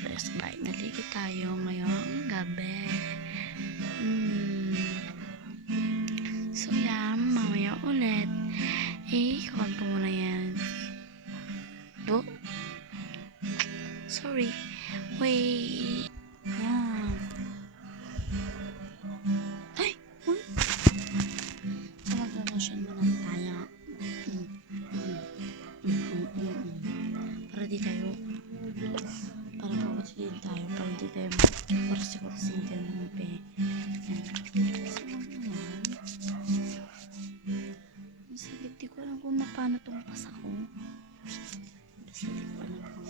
first bite. Naligo tayo ngayong gabi. So yan, mamaya ulit. Kawan ko muna yan. Sorry. Wait. Yan. Ay! Uy! So mag-lotion muna tayo. Para di tayo pagkasin tayo. Para di tayo kursi-kursin tayo ng pe. So yan. Di ko alam kung paano itong pasa ko. Basta di ko alam kung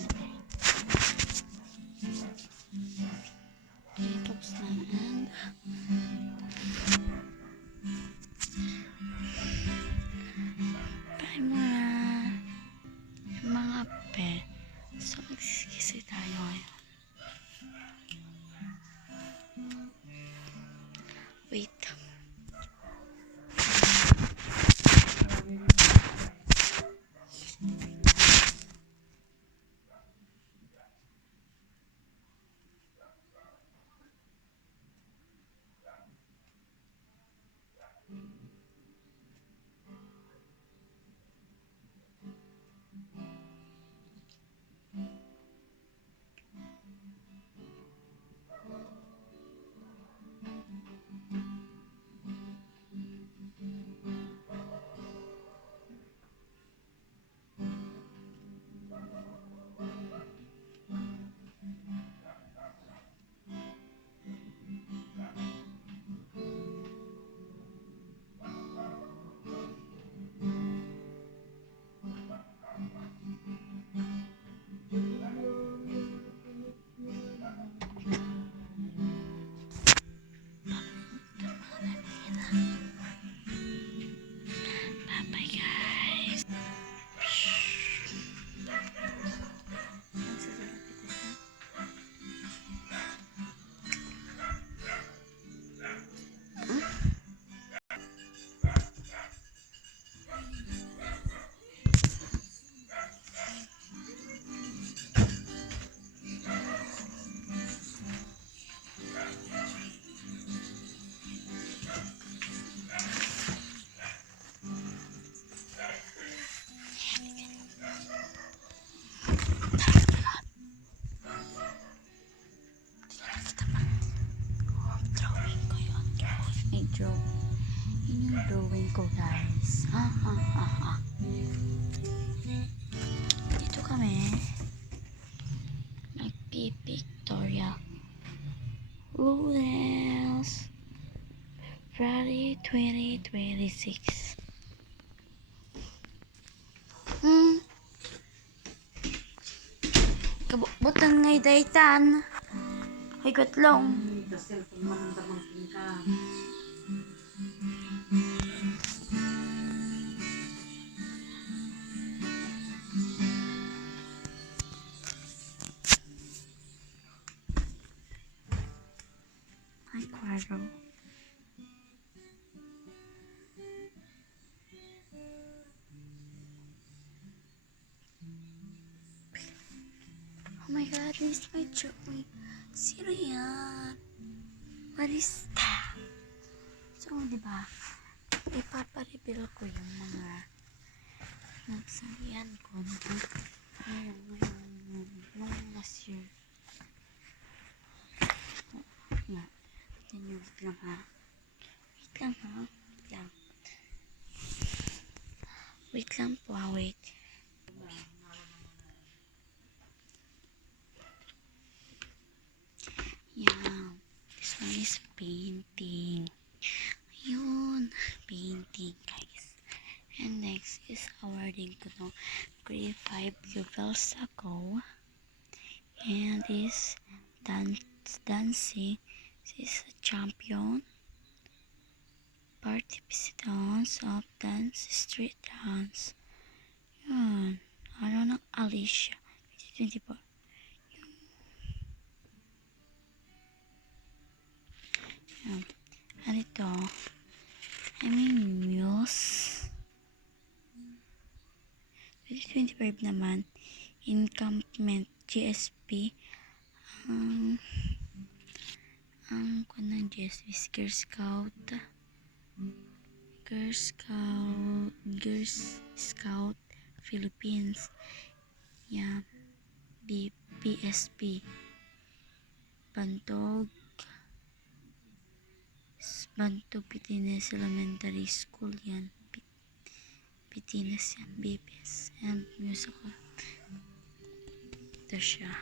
okay, tapos na. And try mo na mga pe. So magsisikisi tayo ngayon. Wait. Bye guys. Yun yung drawing ko guys. Dito kami nagpipictorial. Rules Friday 2026. Kabutan ngay daytan. Ay gatlong. Ay kwaro. Oh my god, this is my joke. Sino yan? What is that? So, diba? Ipapa-reveal ko yung mga nagsalian ko nung last year. Nga. Yan yung wait lang ha. Wait lang po ha. Wait. Yan. This one is painting. Ayun. Painting guys. And next is awarding ko no grade 5 pupils ago. And this dancing. This is a champion. Participants of dance, street dance. Yun. Ano ng Alicia. 2024. Yan. Ano ito? Muse. 2025 naman. Encampment GSP ang kanang Jesvis Girl Scout Philippines. Yeah, PSP Bantog Pitinas Elementary School yan. Pitinas yan, BPS and musical. Ito siya.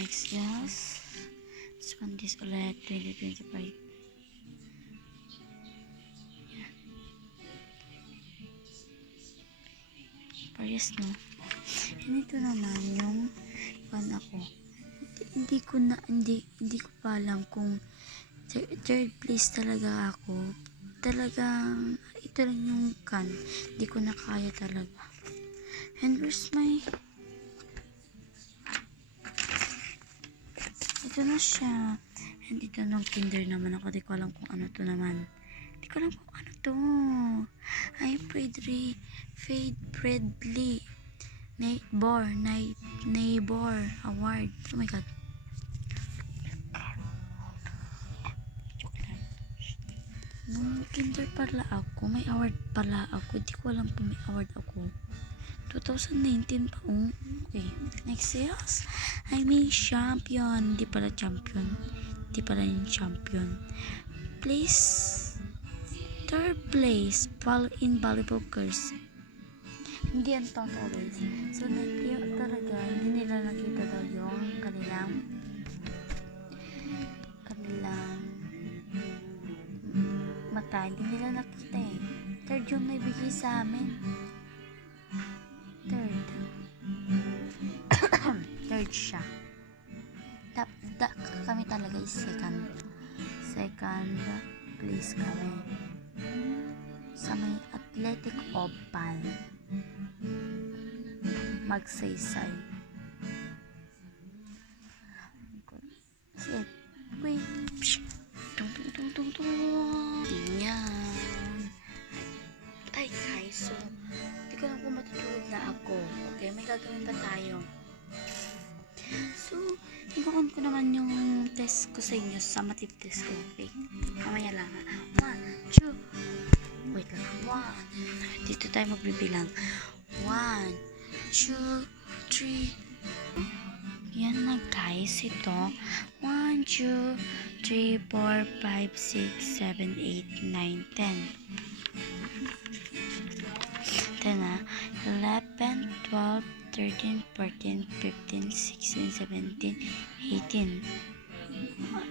Next, yes. This one is ulit 2025. Yan. Parehas, no? And ito naman yung ako. Hindi ko pa alam kung third place talaga ako. Talagang ito lang yung hindi ko na kaya talaga. And where's my ito na siya. And ito nung kinder naman ako. Di ko alam kung ano to naman. Di ko alam kung ano to. Ay, Fredly Neighbor Award. Oh my God. Nung kinder pala ako, may award pala ako. Di ko alam kung may award ako. 2019 pa. Oh. Okay. Next years, I mean champion. Di pala champion. Di pala yung champion. Third place in volleyball course. Hindi yan always. So, talaga, hindi nila nakita daw yung kanilang mata. Hindi nila nakita eh. Third yung may bigay sa amin. Third siya. Kami talaga is second place kami sa may athletic oval Magsaysay. Wait. Tung. Yan. Ay guys, so hindi ko lang kung matutulog na ako. Okay, may gagawin pa tayo. So, ikukunin ko naman yung test ko sa inyo, summative test ko. Okay? Mamaya lang ha. 1, 2. Wait lang. 1. Dito tayo magbibilang. 1, 2, 3. Yan na guys, ito. 1, 2, 3, 4, 5, 6, 7, 8, 9, 10. Then 11, 12, 13, 14, 15, 16, 17, 18,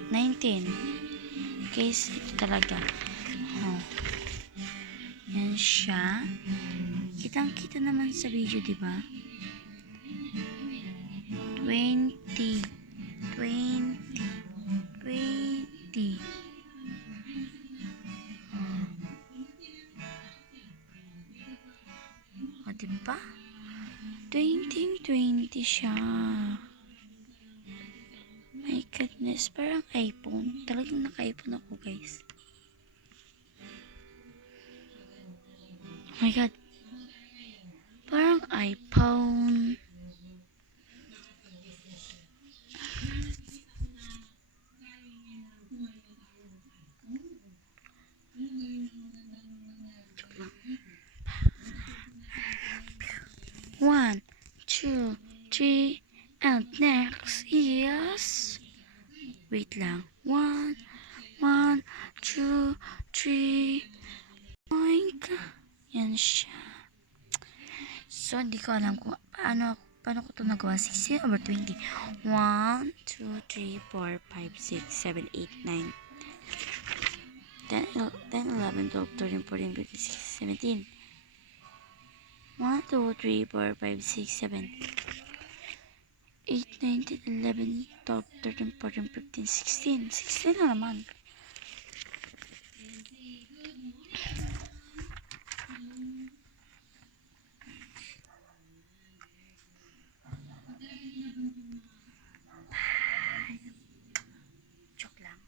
19. Guys, ito talaga. Yan siya. Kitang-kita naman sa video, diba? 20. O, diba? 20 siya. My goodness, parang iPhone. Talagang naka-iPhone ako, guys. Oh my God. Parang iPhone. One, 2, 3, and next is wait lang. 1, 2, 3. Oink. Yan siya. So, hindi ko alam kung paano ko ito nagawa. 16 over 20. 1, 2, 3, 4, 5, 6, 7, 8, 9, 10, 11, 12, 13, 14, 15, 16, 17. 1, 2, 3, 4, 5, 6, 7, 8, 9, 10, 11, 12, 13, 14, 15, 16. 16 na naman. Joke lang.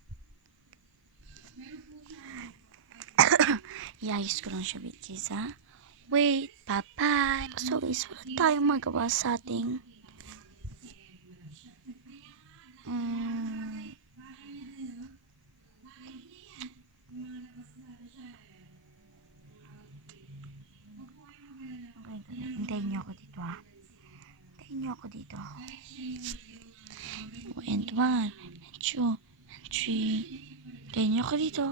Iayos ko lang siya, wait guys ha. Wait, bye-bye. So guys, wala tayong magawa sa ating Mm, okay, hintayin niyo ako dito ha. Hintayin niyo ako dito. And 1, and 2, and 3. Hintayin niyo ako dito.